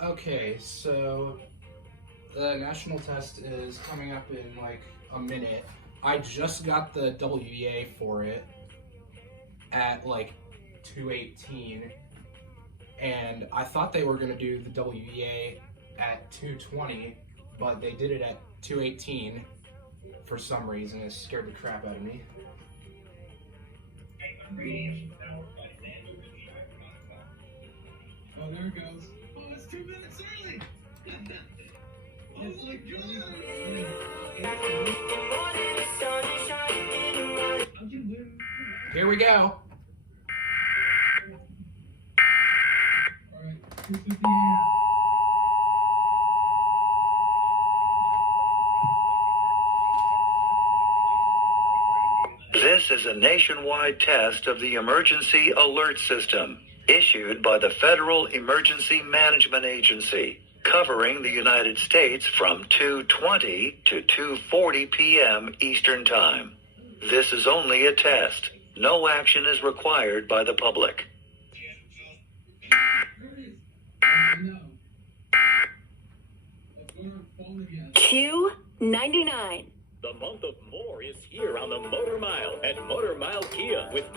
Okay, so the national test is coming up in like a minute. I just got the WEA for it at like 2:18, and I thought they were gonna do the WEA at 2:20, but they did it at 2:18 for some reason. It scared the crap out of me. Oh, there it goes. Oh, it's 2 minutes early. Oh my god. Here we go. All right, 250. This is a nationwide test of the Emergency Alert System, issued by the Federal Emergency Management Agency, covering the United States from 2:20 to 2:40 p.m. Eastern Time. This is only a test. No action is required by the public. There it is. No. Phone again. Q99. The month of more is here on the Motor Mile at Motor Mile Kia with